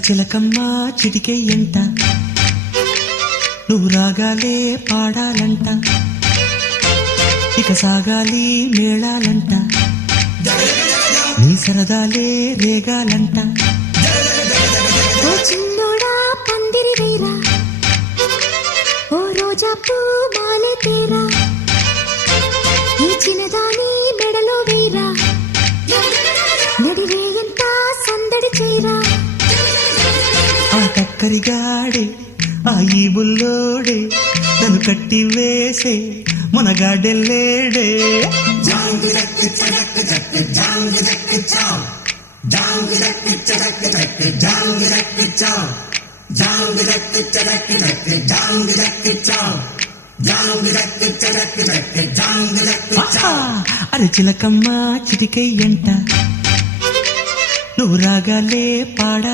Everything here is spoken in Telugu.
చిలకమ్మ చిటికెయ్యంట నువ్వు రాగాలే పాడాలంట ఇక సాగాలి మేళాలంట నీ సరదాలే రేగాలంట ఓ చిన్నోడా పందిరి వేరా ఓ రోజా పూ మాలే తేరా ఈ చిన్నదాని మెడలో వేరా నడిరే ఎంత సందడి చేరా ఆ కక్కరిగాడే ఆ ఈ బుల్లోడే నన్ను కట్టి వేసే మునగాడెల్లేడే అరే చిలకమ్మ చిటికెయ్యంట నువ్వు రాగాలే పాడాలి